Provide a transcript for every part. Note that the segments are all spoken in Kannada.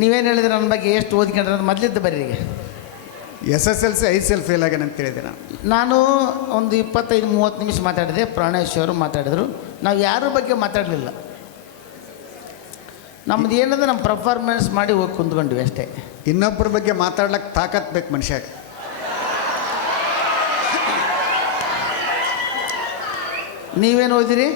ನೀವೇನು ಹೇಳಿದ್ರೆ ನನ್ನ ಬಗ್ಗೆ ಎಷ್ಟು ಓದ್ಕೊಂಡ್ರೆ ಅದು ಮೊದಲಿದ್ದು ಬರ್ರಿ ಈಗ. SSLC 5 ಸಲ ಫೇಲ್ ಆಗ್ಯಾನ ಅಂತ ಹೇಳಿದೆ ನಾನು ಒಂದು 25-30 ನಿಮಿಷ ಮಾತಾಡಿದೆ. ಪ್ರಾಣೇಶ್ ಅವರು ಮಾತಾಡಿದರು. ನಾವು ಯಾರ ಬಗ್ಗೆ ಮಾತಾಡಲಿಲ್ಲ. ನಮ್ದು ಏನಂದ್ರೆ ನಮ್ಮ ಪರ್ಫಾರ್ಮೆನ್ಸ್ ಮಾಡಿ ಹೋಗಿ ಕುಂತ್ಕೊಂಡ್ವಿ ಅಷ್ಟೇ. ಇನ್ನೊಬ್ಬರ ಬಗ್ಗೆ ಮಾತಾಡ್ಲಿಕ್ಕೆ ತಾಕತ್ ಬೇಕು ಮನುಷ್ಯಾಗ. ನೀವೇನು ಓದಿರಿ?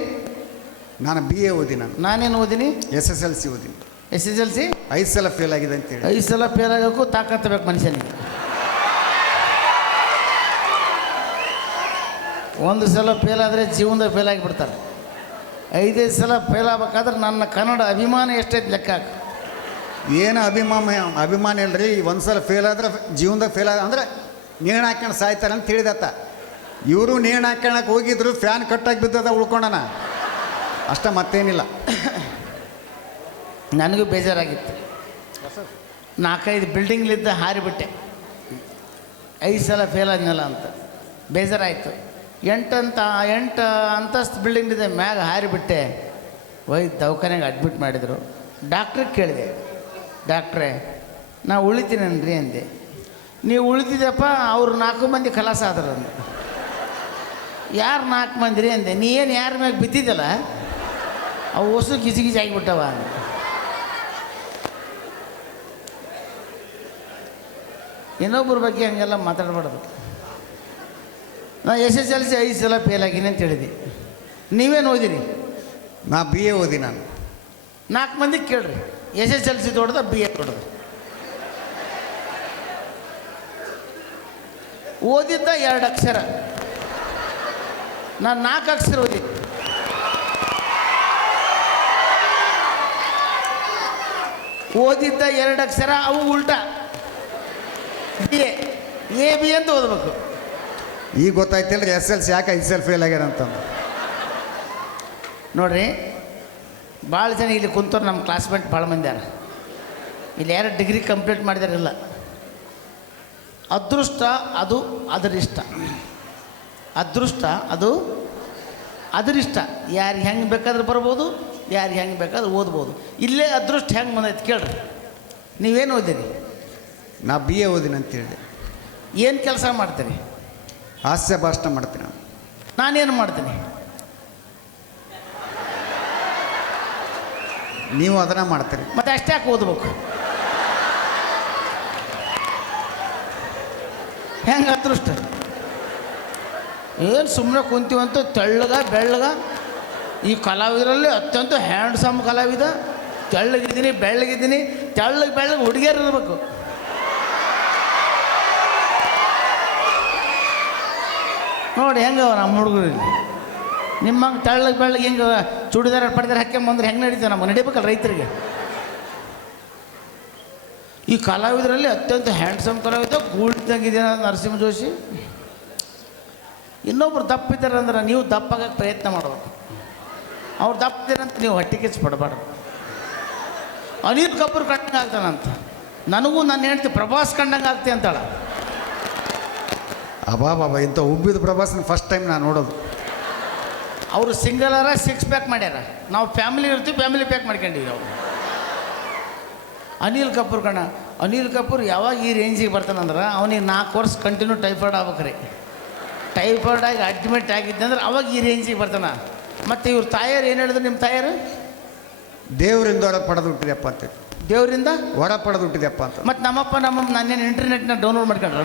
ನಾನು BA ಓದಿ. ನಾನೇನು ಓದಿನಿ? SSLC ಓದಿನಿ. SSLC 5 ಸಲ ಫೇಲ್ ಆಗಿದೆ ಅಂತೇಳಿ. 5 ಸಲ ಫೇಲ್ ಆಗೋಕ್ಕೂ ತಾಕತ್ತು ಬೇಕು ಮನುಷ್ಯನಿಗೆ. ಒಂದು ಸಲ ಫೇಲ್ ಆದರೆ ಜೀವನದಾಗ ಫೇಲ್ ಆಗಿಬಿಡ್ತಾರೆ. 5 ಸಲ ಫೇಲ್ ಆಗ್ಬೇಕಾದ್ರೆ ನನ್ನ ಕನ್ನಡ ಅಭಿಮಾನ ಎಷ್ಟೈತೆ ಲೆಕ್ಕ ಹಾಕಿ. ಏನು ಅಭಿಮಾನ ಇಲ್ರಿ. ಒಂದು ಸಲ ಫೇಲ್ ಆದ್ರೆ ಜೀವನದಾಗ ಫೇಲ್ ಆದ ಅಂದ್ರೆ ನೇಣು ಹಾಕ್ಕೊಂಡು ಸಾಯ್ತಾರೆ ಅಂತ ಹೇಳಿದತ್ತ. ಇವರು ನೇಣು ಹಾಕ್ಕೊಳಕ್ಕೆ ಹೋಗಿದ್ರು, ಫ್ಯಾನ್ ಕಟ್ಟಾಗಿ ಬಿದ್ದದ, ಉಳ್ಕೊಂಡನ ಅಷ್ಟ, ಮತ್ತೇನಿಲ್ಲ. ನನಗೂ ಬೇಜಾರಾಗಿತ್ತು. 4-5 ಬಿಲ್ಡಿಂಗ್ಲಿದ್ದ ಹಾರಿಬಿಟ್ಟೆ. 5 ಸಲ ಫೇಲ್ ಆದ್ನಲ್ಲ ಅಂತ ಬೇಜಾರಾಯಿತು. 8 ಅಂತಸ್ತು ಬಿಲ್ಡಿಂಗ್ ಇದೆ, ಮ್ಯಾಗ ಹಾರಿಬಿಟ್ಟೆ. ದವಾಖಾನೆಗೆ ಅಡ್ಮಿಟ್ ಮಾಡಿದರು. ಡಾಕ್ಟ್ರಿಗೆ ಕೇಳಿದೆ, ಡಾಕ್ಟ್ರೇ ನಾ ಉಳಿತೀನನ್ರಿ ಅಂದೆ. ನೀವು ಉಳಿತಿದ್ದಪ್ಪ, ಅವ್ರು 4 ಮಂದಿ ಖಲಾಸ ಆದ್ರು ಅಂದೆ. ಯಾರು 4 ಮಂದಿ ಅಂದೆ. ನೀ ಏನು ಯಾರ ಮ್ಯಾಗ ಬಿದ್ದಿದ್ದಲ್ಲ, ಅವು ಹೊಸು ಗಿಜಿ ಆಗಿಬಿಟ್ಟವ ಅಂದೆ. ಇನ್ನೊಬ್ಬರ ಬಗ್ಗೆ ಹಂಗೆಲ್ಲ ಮಾತಾಡಬಾರ್ದು. ನಾನು SSLC 5 ಸಲ ಫೇಲ್ ಆಗೀನಿ ಅಂತ ಹೇಳಿದೆ. ನೀವೇನು ಓದಿರಿ? ನಾ BA ಓದಿ. ನಾನು 4 ಮಂದಿಗೆ ಕೇಳ್ರಿ, SSLC ದೊಡ್ಡದ BA ದೊಡ್ಡದು? ಓದಿದ್ದ 2 ಅಕ್ಷರ, ನಾನು 4 ಅಕ್ಷರ ಓದಿದ್ದೆ. ಓದಿದ್ದ 2 ಅಕ್ಷರ, ಅವು ಉಲ್ಟಾ BA AB ಅಂತ ಓದಬೇಕು. ಈಗ ಗೊತ್ತಾಯ್ತಿಲ್ರಿ SSLC ಯಾಕೆ 5 ಸಲ ಫೇಲ್ ಆಗ್ಯಾರ ಅಂತ. ನೋಡ್ರಿ, ಭಾಳ ಜನ ಇಲ್ಲಿ ಕುಂತವ್ರು ನಮ್ಮ ಕ್ಲಾಸ್ಮೇಟ್ ಭಾಳ ಮಂದಿ ಯಾರು ಇಲ್ಲಿ ಯಾರು ಡಿಗ್ರಿ ಕಂಪ್ಲೀಟ್ ಮಾಡಿದಾರಿಲ್ಲ. ಅದೃಷ್ಟ ಅದು ಅದರಿಷ್ಟ, ಅದೃಷ್ಟ ಅದು ಅದರಿಷ್ಟ. ಯಾರಿಗೆ ಹೆಂಗೆ ಬೇಕಾದ್ರೆ ಬರ್ಬೋದು, ಯಾರಿಗೆ ಹೆಂಗೆ ಬೇಕಾದ್ರೆ ಓದ್ಬೋದು. ಇಲ್ಲೇ ಅದೃಷ್ಟ ಹೆಂಗೆ ಬಂದೈತೆ ಕೇಳ್ರಿ. ನೀವೇನು ಓದಿರಿ? ನಾ BA ಓದಿನ ಅಂತ ಹೇಳಿದೆ. ಏನು ಕೆಲಸ ಮಾಡ್ತೀರಿ? ಹಾಸ್ಯ ಭಾಷಣ ಮಾಡ್ತೀನಿ. ನಾನೇನು ಮಾಡ್ತೀನಿ? ನೀವು ಅದನ್ನ ಮಾಡ್ತೀರಿ. ಮತ್ತೆ ಅಷ್ಟೇ ಯಾಕೆ ಓದ್ಬೇಕು? ಹೆಂಗೆ ಅದೃಷ್ಟ? ಏನು ಸುಮ್ಮನೆ ಕುಂತೀವಂತೂ ತೆಳ್ಳಗ ಬೆಳ್ಳಗ. ಈ ಕಲಾವಿದರಲ್ಲಿ ಅತ್ಯಂತ ಹ್ಯಾಂಡ್ಸಮ್ ಕಲಾವಿದ. ತೆಳ್ಳಗಿದ್ದೀನಿ, ಬೆಳ್ಳಗಿದ್ದೀನಿ. ಬೆಳ್ಳಗೆ ಹುಡುಗಿಯರು ಇರಬೇಕು. ನೋಡಿ ಹೆಂಗವ ನಮ್ಮ ಹುಡುಗರು. ನಿಮ್ಮಂಗೆ ಬೆಳ್ಳಗೆ ಹೆಂಗೆ ಚೂಡಿದಾರ ಪಡಿದಾರ ಹಾಕ್ಯಂಬಂದ್ರೆ ಹೆಂಗೆ ನಡೀತಾವೆ? ನಮಗೆ ನಡಿಬೇಕಲ್ಲ ರೈತರಿಗೆ. ಈ ಕಲಾವಿದರಲ್ಲಿ ಅತ್ಯಂತ ಹ್ಯಾಂಡ್ಸಮ್ ಕಲಾವಿದ ಗೂಳ್ದಂಗಿದೆ ನರಸಿಂಹ ಜೋಶಿ. ಇನ್ನೊಬ್ರು ದಪ್ಪಿದ್ದಾರೆ ಅಂದ್ರೆ ನೀವು ದಪ್ಪಾಗಕ್ಕೆ ಪ್ರಯತ್ನ ಮಾಡಬೇಕು. ಅವ್ರು ದಪ್ಪಿದ್ದೀರಂತ ನೀವು ಹೊಟ್ಟೆ ಕಿಚ್ಚು ಪಡಬಾರ್ದು. ಅನಿಲ್ ಕಪೂರ್ ಕಂಡಂಗೆ ಆಗ್ತಾನಂತ. ನನಗೂ ನನ್ನ ಹೆಂಡ್ತಿ ಪ್ರಭಾಸ್ ಕಂಡಂಗೆ ಆಗ್ತಿ ಅಂತಾಳ. ಅಬಾಬಾಬಾ, ಇಂಥ ಉಬ್ಬಿದ ಪ್ರಭಾಸ್ನ ಫಸ್ಟ್ ಟೈಮ್ ನಾನು ನೋಡೋದು. ಅವರು ಸಿಂಗಲರ 6 ಪ್ಯಾಕ್ ಮಾಡ್ಯಾರ. ನಾವು ಫ್ಯಾಮಿಲಿ ಇರ್ತೀವಿ, ಫ್ಯಾಮಿಲಿ ಪ್ಯಾಕ್ ಮಾಡ್ಕೊಂಡಿವಿ ನಾವು. ಅನಿಲ್ ಕಪೂರ್ ಯಾವಾಗ ಈ ರೇಂಜಿಗೆ ಬರ್ತಾನಂದ್ರೆ ಅವನಿಗೆ 4 ವರ್ಷ ಕಂಟಿನ್ಯೂ ಟೈಫಾಯ್ಡ್ ಆಗ್ಬೇಕ್ರಿ. ಟೈಫಾಯ್ಡ್ ಆಗಿ ಅಡ್ಮಿಟ್ ಆಗಿದ್ದೆ ಅಂದ್ರೆ ಅವಾಗ ಈ ರೇಂಜಿಗೆ ಬರ್ತಾನೆ. ಮತ್ತು ಇವ್ರ ತಾಯರು ಏನು ಹೇಳಿದ್ರು? ನಿಮ್ಮ ತಾಯರು ದೇವರಿಂದ ಹೊರ ಪಡೆದು ಹುಟ್ಟಿದೆಪ್ಪ ಅಂತ. ದೇವರಿಂದ ಹೊರ ಪಡೆದು ಹುಟ್ಟಿದೆಪ್ಪ ಅಂತ. ಮತ್ತು ನಮ್ಮಪ್ಪ ನಮ್ಮಮ್ಮ ನಾನೇನು ಇಂಟರ್ನೆಟ್ನ ಡೌನ್ಲೋಡ್ ಮಾಡ್ಕೊಂಡ್ರ?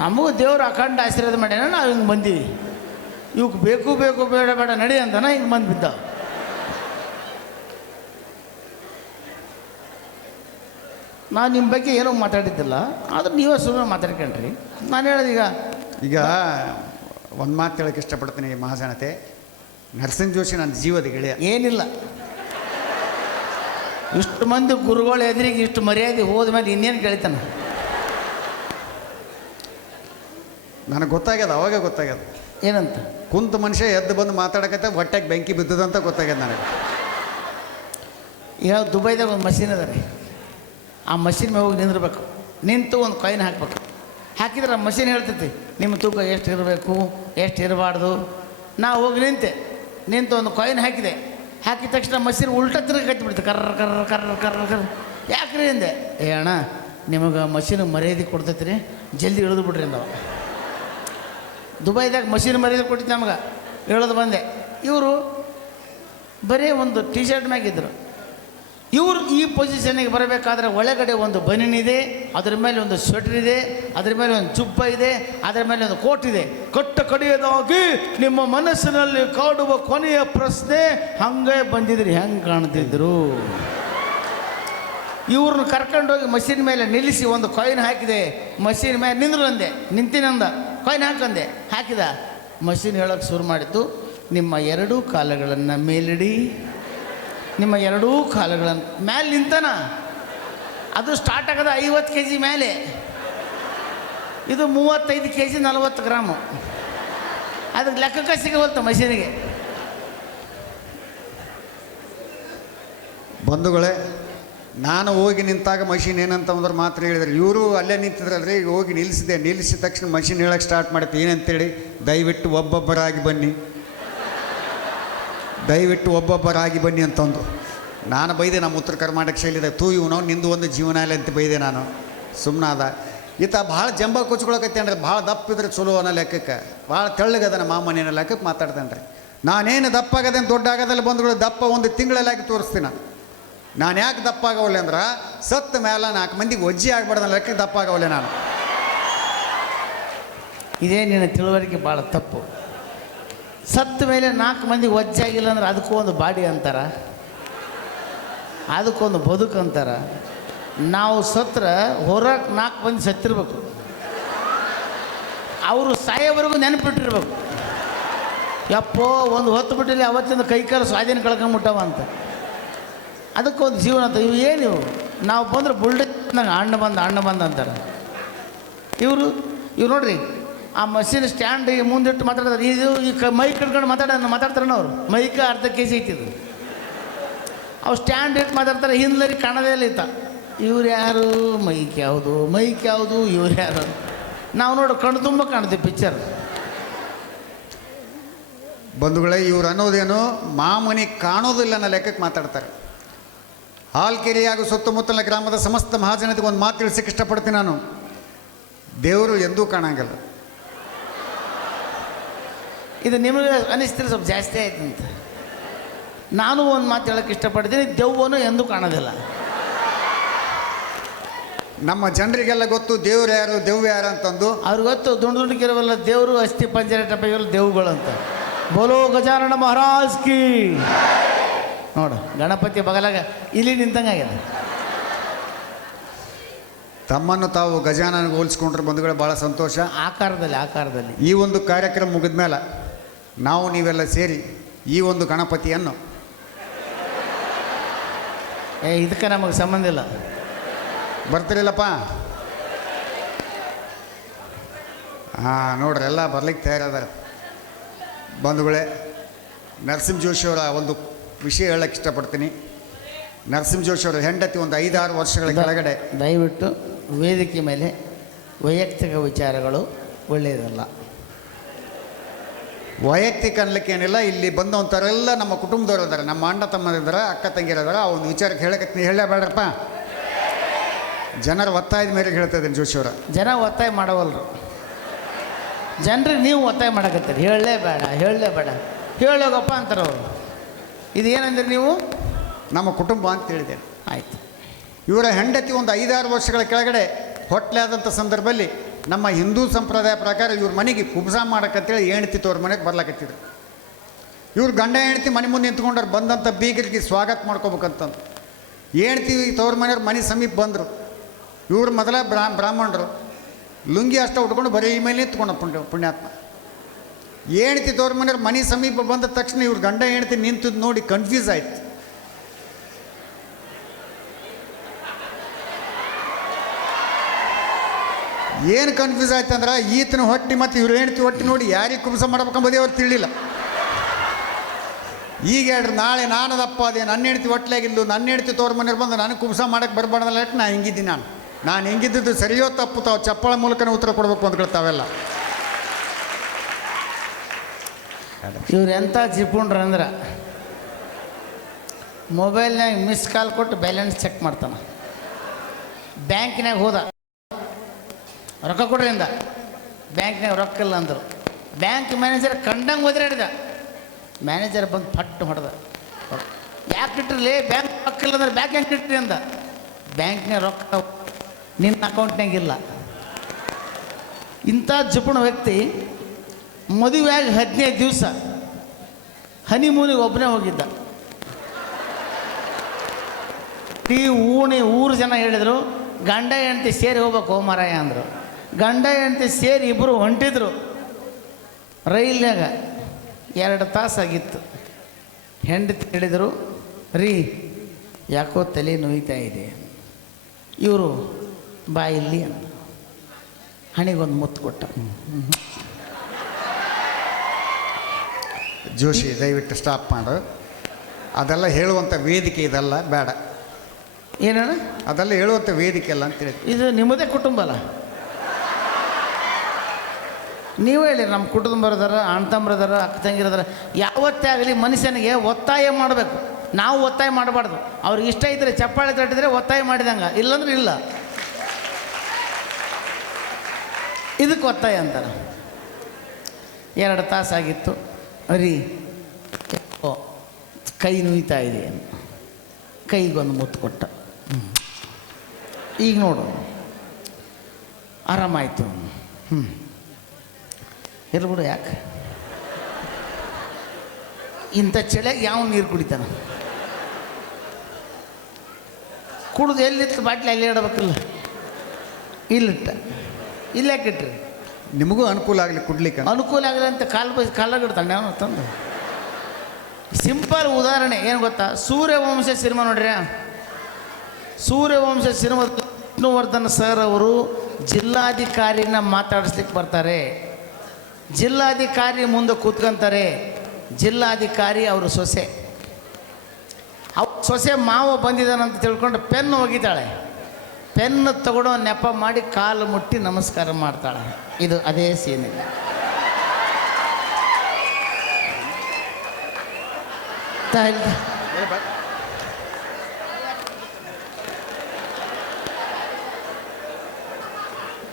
ನಮಗೂ ದೇವ್ರು ಅಖಂಡ ಆಶೀರ್ವಾದ ಮಾಡ್ಯಾನ. ನಾವು ಹಿಂಗೆ ಬಂದೀವಿ. ಇವಕ್ಕೆ ಬೇಕು ಬೇಡ ನಡಿ ಅಂತಾನ ಹಿಂಗೆ ಬಂದು ಬಿದ್ದ. ನಾನು ನಿಮ್ಮ ಬಗ್ಗೆ ಏನೋ ಮಾತಾಡಿದ್ದಿಲ್ಲ, ಆದ್ರೆ ನೀವೇ ಸುಮ್ಮನೆ ಮಾತಾಡ್ಕೊಂಡ್ರಿ. ನಾನು ಹೇಳೋದು ಈಗ ಒಂದು ಮಾತು ಹೇಳೋಕ್ಕೆ ಇಷ್ಟಪಡ್ತೀನಿ ಮಹಾಜನತೆ. ನರಸಿಂಹ ಜೋಶಿ ನನ್ನ ಜೀವದ ಗೆಳೆಯ. ಏನಿಲ್ಲ, ಇಷ್ಟು ಮಂದಿ ಗುರುಗಳು ಎದುರಿಗೆ ಇಷ್ಟು ಮರ್ಯಾದೆ ಹೋದ ಮೇಲೆ ಇನ್ನೇನು ಕೇಳ್ತಾನ? ನನಗೆ ಗೊತ್ತಾಗ್ಯದ, ಅವಾಗೇ ಗೊತ್ತಾಗ್ಯದ. ಏನಂತ? ಕುಂತ ಮನುಷ್ಯ ಎದ್ದು ಬಂದು ಮಾತಾಡಕತ್ತೆ ಹೊಟ್ಟೆಗೆ ಬೆಂಕಿ ಬಿದ್ದದಂತ ಗೊತ್ತಾಗ್ಯದ ನನಗೆ. ಈಗ ದುಬೈದಾಗ ಒಂದು ಮಷೀನ್ ಅದ ರೀ, ಆ ಮಷೀನ್ ಮೇಲೆ ಹೋಗಿ ನಿಂದಿರ್ಬೇಕು. ನಿಂತು ಒಂದು ಕಾಯಿನ್ ಹಾಕ್ಬೇಕು. ಹಾಕಿದ್ರೆ ಮಷಿನ್ ಹೇಳ್ತೈತಿ ನಿಮ್ಮ ತೂಕ ಎಷ್ಟು ಇರಬೇಕು, ಎಷ್ಟು ಇರಬಾರ್ದು. ನಾ ಹೋಗಿ ನಿಂತು ಒಂದು ಕಾಯಿನ್ ಹಾಕಿದೆ. ಹಾಕಿದ ತಕ್ಷಣ ಮಷಿನ್ ಉಲ್ಟಾ ತಿರುಗಿ ಕಟ್ಟಿಬಿಡ್ತು, ಕರ್ರ ಕರ್ರ ಕರ್ರ ಕರ್ರ ಕರ್ರ. ಯಾಕ್ರಿ ಅಂದೆ. ಅಣ್ಣ ನಿಮಗೆ ಮಷಿನ್ ಮರ್ಯಾದೆ ಕೊಡ್ತೈತಿ ರೀ, ಜಲ್ದಿ ಇಳಿದು ಬಿಡ್ರಿ ಅಂದವ. ದುಬೈದಾಗ ಮಷಿನ್ ಮರ್ಯಾದೆ ಕೊಟ್ಟಿದ್ದು ನಮಗೆ, ಇಳಿದು ಬಂದೆ. ಇವರು ಬರೀ ಒಂದು ಟಿ ಶರ್ಟ್ ಮ್ಯಾಗಿದ್ದರು. ಇವರು ಈ ಪೊಸಿಷನ್ನಿಗೆ ಬರಬೇಕಾದ್ರೆ ಒಳಗಡೆ ಒಂದು ಬನಿನ್ ಇದೆ, ಅದರ ಮೇಲೆ ಒಂದು ಸ್ವೆಟರ್ ಇದೆ, ಅದರ ಮೇಲೆ ಒಂದು ಜುಬ್ಬ ಇದೆ, ಅದರ ಮೇಲೆ ಒಂದು ಕೋಟ್ ಇದೆ. ಕಡೆಯದಾಗಿ ನಿಮ್ಮ ಮನಸ್ಸಿನಲ್ಲಿ ಕಾಡುವ ಕೊನೆಯ ಪ್ರಶ್ನೆ, ಹಂಗೆ ಬಂದಿದ್ರಿ ಹೆಂಗೆ ಕಾಣ್ತಿದ್ರು? ಇವ್ರನ್ನ ಕರ್ಕೊಂಡೋಗಿ ಮಷಿನ್ ಮೇಲೆ ನಿಲ್ಲಿಸಿ ಒಂದು ಕಾಯಿನ್ ಹಾಕಿದೆ. ಮಷಿನ್ ಮೇಲೆ ನಿಂದ್ರು ಅಂದೆ, ನಿಂತಿನಂದ, ಕಾಯಿನ್ ಹಾಕಂದೆ. ಹಾಕಿದ. ಮಷಿನ್ ಹೇಳೋಕ್ಕೆ ಶುರು ಮಾಡಿದ್ದು, ನಿಮ್ಮ ಎರಡೂ ಕಾಲುಗಳನ್ನು ಮೇಲಿಡಿ, ನಿಮ್ಮ ಎರಡೂ ಕಾಲುಗಳನ್ನು ಮೇಲೆ ನಿಂತಾನ. ಅದು ಸ್ಟಾರ್ಟ್ ಆಗೋದು 50 kg ಮೇಲೆ, ಇದು 35 kg 40 ಗ್ರಾಮು. ಅದಕ್ಕೆ ಲೆಕ್ಕಕ್ಕೆ ಸಿಗವಲ್ತು ಮಷೀನಿಗೆ. ಬಂಧುಗಳೇ, ನಾನು ಹೋಗಿ ನಿಂತಾಗ ಮಷಿನ್ ಏನಂತಂದ್ರೆ ಮಾತ್ರ ಹೇಳಿದ್ರು. ಇವರು ಅಲ್ಲೇ ನಿಂತಿದ್ರಲ್ರಿ, ಹೋಗಿ ನಿಲ್ಲಿಸಿದ ತಕ್ಷಣ ಮಷಿನ್ ಹೇಳಕ್ಕೆ ಸ್ಟಾರ್ಟ್ ಮಾಡುತ್ತೆ. ಏನಂತೇಳಿ, ದಯವಿಟ್ಟು ಒಬ್ಬೊಬ್ಬರಾಗಿ ಬನ್ನಿ, ದಯವಿಟ್ಟು ಒಬ್ಬೊಬ್ಬರಾಗಿ ಬನ್ನಿ ಅಂತಂದು. ನಾನು ಬೈದೆ, ನಮ್ಮ ಉತ್ತರ ಕರ್ನಾಟಕ ಶೈಲಿದೆ, ಇವನು ನಿಂದು ಒಂದು ಜೀವನ ಇಲ್ಲ ಅಂತ ಬೈದೆ ನಾನು. ಸುಮ್ಮನಾದ. ಈತ ಭಾಳ ಜಂಬ ಕೊಚ್ಕೊಳಕತ್ತೇನೆ ರೀ, ಭಾಳ ದಪ್ಪಿದ್ರೆ ಚಲೋ ಅನ್ನೋ ಲೆಕ್ಕಕ್ಕೆ, ಭಾಳ ತೆಳ್ಳಗದ ನಮ್ಮ ಮಾಮನೇನ ಲೆಕ್ಕಕ್ಕೆ ಮಾತಾಡ್ತೇನೆ ರೀ. ನಾನೇನು ದಪ್ಪ ಆಗದೇನು ದೊಡ್ಡ ಆಗೋದಲ್ಲಿ ಬಂಧುಗಳು, ದಪ್ಪ ಒಂದು ತಿಂಗಳಲ್ಲಿ ಹಾಕಿ ತೋರಿಸ್ತೀನಿ. ನಾನು ಯಾಕೆ ದಪ್ಪ ಆಗವಲ್ಲೆ ಅಂದ್ರೆ, ಸತ್ತ ಮೇಲೆ 4 ಮಂದಿಗೆ ಒಜ್ಜಿ ಆಗ್ಬಾರ್ದು ಅನ್ನೋ ಲೆಕ್ಕಕ್ಕೆ ದಪ್ಪ ಆಗವಲ್ಲೆ ನಾನು. ಇದೇ ನಿನ್ನ ತಿಳುವಳಿಕೆ ಭಾಳ ತಪ್ಪು. ಸತ್ತ ಮೇಲೆ 4 ಮಂದಿಗೆ ಒಜ್ಜಾಗಿಲ್ಲ ಅಂದ್ರೆ ಅದಕ್ಕೂ ಒಂದು ಬಾಡಿ ಅಂತಾರ, ಅದಕ್ಕೊಂದು ಬದುಕು ಅಂತಾರ. ನಾವು ಸತ್ರ ಹೊರಗೆ 4 ಮಂದಿ ಸತ್ತಿರ್ಬೇಕು, ಅವರು ಸಾಯೋವರೆಗೂ ನೆನಪಿಟ್ಟಿರ್ಬೇಕು. ಯಪ್ಪೋ ಒಂದು ಹೊತ್ತು ಬಿಟ್ಟಿಲ್ಲ, ಅವತ್ತಿಂದ ಕೈಕಾಲು ಸ್ವಾಧೀನ ಕಳ್ಕೊಂಬಿಟ್ಟವ ಅಂತ. ಅದಕ್ಕೊಂದು ಜೀವನ ಅಂತ. ಇವು ಏನಿವು, ನಾವು ಬಂದ್ರೆ ಬುಲ್ಡೆಟ್ ನಂಗೆ ಅಣ್ಣ ಬಂದ ಅಂತಾರೆ. ಇವರು ನೋಡ್ರಿ, ಆ ಮಷೀನ್ ಸ್ಟ್ಯಾಂಡಿಗೆ ಮುಂದಿಟ್ಟು ಮಾತಾಡ್ತಾರೆ. ಇದು ಈ ಮೈಕ್ ಹಿಡ್ಕೊಂಡು ಮಾತಾಡ್ತಾರಣ್ಣ ಅವರು. ಮೈಕ್ ಅರ್ಧ kg ಐತಿದ್ದು, ಅವು ಸ್ಟ್ಯಾಂಡ್ ಇಟ್ಟು ಮಾತಾಡ್ತಾರೆ. ಹಿಂದ್ಲರಿ ಕಾಣದೇ ಇಲ್ಲ ಈತ. ಇವ್ರು ಯಾರು, ಮೈಕ್ ಯಾವುದು, ಇವ್ರು ಯಾರು? ನಾವು ನೋಡಿ ಕಣ್ಣು ತುಂಬ ಕಾಣ್ತೀವಿ ಪಿಕ್ಚರ್. ಬಂಧುಗಳೇ, ಇವ್ರು ಅನ್ನೋದೇನು ಮಾಮನಿ ಕಾಣೋದಿಲ್ಲ ಅನ್ನೋ ಲೆಕ್ಕಕ್ಕೆ ಮಾತಾಡ್ತಾರೆ. ಹಾಲ್ಕೆರೆ ಹಾಗೂ ಸುತ್ತಮುತ್ತಲಿನ ಗ್ರಾಮದ ಸಮಸ್ತ ಮಹಾಜನತೆಗೆ ಒಂದು ಮಾತು ತಿಳಿಸಕ್ಕೆ ಇಷ್ಟಪಡ್ತೀನಿ ನಾನು. ದೇವರು ಎಂದೂ ಕಾಣಂಗಿಲ್ಲ. ಇದು ನಿಮಗೆ ಅನಿಸ್ತಿಲ್ಲ ಸ್ವಲ್ಪ ಜಾಸ್ತಿ ಆಯ್ತು ಅಂತ. ನಾನು ಒಂದು ಮಾತು ಹೇಳೋಕ್ಕೆ ಇಷ್ಟಪಡ್ತೀನಿ, ದೆವ್ವನು ಎಂದೂ ಕಾಣೋದಿಲ್ಲ. ನಮ್ಮ ಜನರಿಗೆಲ್ಲ ಗೊತ್ತು ದೇವ್ರು ಯಾರು, ದೆವ್ವ ಯಾರು ಅಂತಂದು. ಅವ್ರಿಗೆ ಗೊತ್ತು, ದುಂಡಿಗಿರವಲ್ಲ ದೇವರು, ಅಸ್ಥಿ ಪಂಜರ ಟಪ್ಪಿಗೆಲ್ಲ ದೇವುಗಳು ಅಂತ. ಬೋಲೋ ಗಜಾನನ ಮಹಾರಾಜ್ ಕಿ. ನೋಡು, ಗಣಪತಿ ಬಗಲಾಗ ಇಲ್ಲಿ ನಿಂತಂಗಾಗಿದೆ. ತಮ್ಮನ್ನು ತಾವು ಗಜಾನನಿಗೆ ಹೋಲಿಸ್ಕೊಂಡ್ರೆ ಬಂಧುಗಳೇ ಭಾಳ ಸಂತೋಷ. ಆಕಾರದಲ್ಲಿ ಈ ಒಂದು ಕಾರ್ಯಕ್ರಮ ಮುಗಿದ ಮೇಲೆ ನಾವು ನೀವೆಲ್ಲ ಸೇರಿ ಈ ಒಂದು ಗಣಪತಿಯನ್ನು, ಇದಕ್ಕೆ ನಮಗೆ ಸಂಬಂಧ ಇಲ್ಲ. ಬರ್ತಿರಲಿಲ್ಲಪ್ಪ? ಹಾಂ, ನೋಡ್ರಿ ಎಲ್ಲ ಬರ್ಲಿಕ್ಕೆ ತಯಾರದಾರೆ. ಬಂಧುಗಳೇ, ನರಸಿಂಹ ಜೋಶಿಯವರ ಒಂದು ವಿಷಯ ಹೇಳಕ್ಕೆ ಇಷ್ಟಪಡ್ತೀನಿ. ನರಸಿಂಹ ಜೋಶಿಯವರ ಹೆಂಡತಿ ಒಂದು 5-6 ವರ್ಷಗಳ ಕೆಳಗಡೆ. ದಯವಿಟ್ಟು ವೇದಿಕೆ ಮೇಲೆ ವೈಯಕ್ತಿಕ ವಿಚಾರಗಳು ಒಳ್ಳೆಯದಲ್ಲ. ವೈಯಕ್ತಿಕ ಅನ್ಲಿಕ್ಕೆ ಏನಿಲ್ಲ. ಇಲ್ಲಿ ಬಂದವಂಥವರೆಲ್ಲ ನಮ್ಮ ಕುಟುಂಬದವ್ರು ಇದ್ದಾರೆ, ನಮ್ಮ ಅಣ್ಣ ತಮ್ಮರಿದ್ದಾರೆ, ಅಕ್ಕ ತಂಗಿರಿದ್ದಾರೆ. ಆ ಒಂದು ವಿಚಾರಕ್ಕೆ ಹೇಳಕ್ಕೆ ಹೇಳಬೇಡ್ರಪ್ಪ. ಜನರ ಒತ್ತಾಯದ ಮೇರೆಗೆ ಹೇಳ್ತಾ ಇದ್ದೀನಿ ಜೋಶಿಯವರ. ಜನ ಒತ್ತಾಯ ಮಾಡವಲ್ರು, ಜನರಿಗೆ ನೀವು ಒತ್ತಾಯ ಮಾಡಕತ್ತೀರಿ. ಹೇಳಲೇಬೇಡ ಹೇಳೋಗಪ್ಪ ಅಂತಾರೆ ಅವರು. ಇದು ಏನಂದ್ರೆ ನೀವು ನಮ್ಮ ಕುಟುಂಬ ಅಂತ ಹೇಳಿದ್ದೇನೆ. ಆಯಿತು. ಇವರ ಹೆಂಡತಿ ಒಂದು 5-6 ವರ್ಷಗಳ ಕೆಳಗಡೆ ಹೊಟ್ಟಲೆ ಆದಂಥ ಸಂದರ್ಭದಲ್ಲಿ ನಮ್ಮ ಹಿಂದೂ ಸಂಪ್ರದಾಯ ಪ್ರಕಾರ ಇವ್ರ ಮನೆಗೆ ಕುಬ್ಸ ಮಾಡಕ್ಕಂತೇಳಿ ಹೆಂಡ್ತಿ ತೋರ ಮನೆಗೆ ಬರ್ಲಾಕತ್ತಿದ್ರು. ಇವ್ರು ಗಂಡ ಹೆಂಡ್ತಿ ಮನೆ ಮುಂದೆ ನಿಂತ್ಕೊಂಡ್ರೆ ಬಂದಂಥ ಬೀಗರಿಗೆ ಸ್ವಾಗತ ಮಾಡ್ಕೋಬೇಕಂತಂದು ಹೆಂಡ್ತಿ ತೋರ ಮನೆಯವ್ರ ಮನೆ ಸಮೀಪ ಬಂದರು. ಇವ್ರು ಮೊದಲ ಬ್ರಾಹ್ಮಣರು, ಲುಂಗಿ ಅಷ್ಟ ಉಟ್ಕೊಂಡು ಬರೀ ಈ ಮೇಲೆ ನಿಂತ್ಕೊಂಡು ಪುಣ್ಯಾತ್ಮ. ಹೆಂಡ್ತಿ ತೋರ ಮನೆಯವ್ರ ಮನೆ ಸಮೀಪ ಬಂದ ತಕ್ಷಣ ಇವ್ರು ಗಂಡ ಹೆಂಡ್ತಿ ನಿಂತಿದ್ದು ನೋಡಿ ಕನ್ಫ್ಯೂಸ್ ಆಯ್ತು. ಏನು ಕನ್ಫ್ಯೂಸ್ ಆಯ್ತು ಅಂದ್ರೆ, ಈತನ ಹೊಟ್ಟೆ ಮತ್ತು ಇವ್ರು ಹೆಂಡ್ತಿ ಹೊಟ್ಟೆ ನೋಡಿ ಯಾರಿಗೆ ಕುಬ್ಸ ಮಾಡ್ಬೇಕಂಬುದೇ ಅವ್ರು ತಿಳಿಲಿಲ್ಲ. ಈಗ ಹೇಳ್ರಿ, ನಾಳೆ ನಾನು ದಪ್ಪ ಅದೇ, ನನ್ನ ಹೆಂಡ್ತಿ ಹೊಟ್ಟಲಾಗಿದ್ದು, ನನ್ನ ಹೆಂಡ್ತಿ ತೋರ ಮನೆಯವ್ರು ಬಂದು ನನಗೆ ಕುಬ್ಸ ಮಾಡೋಕ್ಕೆ ಬರಬಾರ್ದಲ್ಲ, ನಾ ಹಿಂಗಿದ್ದೀನಿ ನಾನು. ನಾನು ಹೆಂಗಿದ್ದು ಸರಿಯೋ ತಪ್ಪು ತಾವು ಚಪ್ಪಳ ಮೂಲಕನೇ ಉತ್ತರ ಕೊಡಬೇಕು ಅಂದ್ಕೊಳ್ತಾವೆಲ್ಲ. ಇವ್ರು ಎಂಥ ಜಿಪುಣ್ರು ಅಂದ್ರೆ ಮೊಬೈಲ್ನಾಗ ಮಿಸ್ ಕಾಲ್ ಕೊಟ್ಟು ಬ್ಯಾಲೆನ್ಸ್ ಚೆಕ್ ಮಾಡ್ತಾನೆ. ಬ್ಯಾಂಕ್ನಾಗ ಹೋದ, ರೊಕ್ಕ ಕೊಡ್ರಿ ಅಂದ, ಬ್ಯಾಂಕ್ನಾಗ ರೊಕ್ಕ ಇಲ್ಲ ಅಂದರು. ಬ್ಯಾಂಕ್ ಮ್ಯಾನೇಜರ್ ಕಂಡಂಗೆ ಒದರಾಡಿದ. ಮ್ಯಾನೇಜರ್ ಬಂದು ಪಟ್ಟು ಹೊಡೆದ. ಯಾಕೆ ಇಟ್ರಲಿ ಬ್ಯಾಂಕ್ ರೊಕ್ಕ ಇಲ್ಲ ಅಂದ್ರೆ ಬ್ಯಾಂಕ್ ಹೆಂಗೆ ಇಟ್ರಿ ಅಂದ. ಬ್ಯಾಂಕ್ನಾಗ ರೊಕ್ಕ ನಿನ್ನ ಅಕೌಂಟ್ನಾಗ ಇಲ್ಲ. ಇಂಥ ಜಿಪುಣ ವ್ಯಕ್ತಿ ಮದುವೆಯಾಗಿ 15 ದಿವಸ ಹನಿಮೂನಿಗೆ ಒಬ್ಬನೇ ಹೋಗಿದ್ದ. ಊರು ಜನ ಹೇಳಿದರು ಗಂಡ ಹೆಂಡತಿ ಸೇರಿ ಹೋಗ್ಬೇಕು ಮಾರಾಯ ಅಂದರು. ಗಂಡ ಹೆಂಡತಿ ಸೇರಿ ಇಬ್ಬರು ಹೊಂಟಿದ್ರು. ರೈಲ್ನಾಗ 2 ತಾಸಾಗಿತ್ತು. ಹೆಂಡತಿ ಹೇಳಿದರು, ರೀ ಯಾಕೋ ತಲೆ ನೋಯ್ತಾ ಇದೆ. ಇವರು ಬಾಯಿಲ್ಲಿ ಅಂತ ಹಣಿಗೊಂದು ಮುತ್ತು ಕೊಟ್ಟ. ಜೋಶಿ ದಯವಿಟ್ಟು ಸ್ಟಾಪ್ ಮಾಡು. ಅದೆಲ್ಲ ಹೇಳುವಂಥ ವೇದಿಕೆ ಇದೆಲ್ಲ ಬೇಡ. ಏನಣ್ಣ ಅದೆಲ್ಲ ಹೇಳುವಂಥ ವೇದಿಕೆ ಅಲ್ಲ ಅಂತೇಳಿ. ಇದು ನಿಮ್ಮದೇ ಕುಟುಂಬ ಅಲ್ಲ. ನೀವು ಹೇಳಿ, ನಮ್ಮ ಕುಟುಂಬರದಾರ, ಅಣ್ಣ ತಮ್ಮರದಾರ, ಅಕ್ಕ ತಂಗಿರದಾರ. ಯಾವತ್ತೇ ಆಗಲಿ ಮನುಷ್ಯನಿಗೆ ಒತ್ತಾಯ ಮಾಡಬೇಕು. ನಾವು ಒತ್ತಾಯ ಮಾಡಬಾರ್ದು. ಅವ್ರಿಗೆ ಇಷ್ಟ ಇದ್ದರೆ ಚಪ್ಪಾಳೆ ತಟ್ಟಿದ್ರೆ ಒತ್ತಾಯ ಮಾಡಿದಂಗೆ, ಇಲ್ಲಾಂದ್ರೆ ಇಲ್ಲ. ಇದಕ್ಕೆ ಒತ್ತಾಯ ಅಂತಾರೆ. 2 ತಾಸಾಗಿತ್ತು. ರೀ ಕೈ ನುಯ್ತಾ ಇದೆ, ಕೈಗೊಂದು ಮುತ್ತು ಕೊಟ್ಟ. ಈಗ ನೋಡು ಆರಾಮಾಯಿತು. ಇರ್ಬಿಡು, ಯಾಕೆ ಇಂಥ ಚಳಿಯಾಗಿ ಯಾವ ನೀರು ಕುಡಿತಾನ? ಕುಡಿದು ಎಲ್ಲಿತ್ತು ಬಾಟ್ಲಿ ಅಲ್ಲಿ ಇಡಬೇಕಿಲ್ಲ, ಇಲ್ಲಿಟ್ಟ. ಇಲ್ಲಾಕೆ ಇಟ್ರಿ? ನಿಮಗೂ ಅನುಕೂಲ ಆಗಲಿ, ಕುಡ್ಲಿಕ್ಕೆ ಅನುಕೂಲ ಆಗಲಿ ಅಂತ ಕಾಲಾಗ ಇಡ್ತಾನೆ ಅವನು ತಂದು. ಸಿಂಪಲ್ ಉದಾಹರಣೆ ಏನು ಗೊತ್ತಾ? ಸೂರ್ಯವಂಶ ಸಿನಿಮಾ ನೋಡ್ರಿ. ಸೂರ್ಯವಂಶ ಸಿನಿಮಾ ವಿಷ್ಣುವರ್ಧನ್ ಸರ್ ಅವರು ಜಿಲ್ಲಾಧಿಕಾರಿನ ಮಾತಾಡಿಸ್ಲಿಕ್ಕೆ ಬರ್ತಾರೆ. ಜಿಲ್ಲಾಧಿಕಾರಿ ಮುಂದೆ ಕೂತ್ಕೊಂತಾರೆ. ಜಿಲ್ಲಾಧಿಕಾರಿ ಅವರು ಸೊಸೆ. ಸೊಸೆ ಮಾವ ಬಂದಿದ್ದಾನಂತ ತಿಳ್ಕೊಂಡು ಪೆನ್ ಒಗಿತಾಳೆ. ಪೆನ್ ತಗೊಳ್ಳೋ ನೆಪ ಮಾಡಿ ಕಾಲು ಮುಟ್ಟಿ ನಮಸ್ಕಾರ ಮಾಡ್ತಾಳೆ. ಇದು ಅದೇ ಸೀನ್.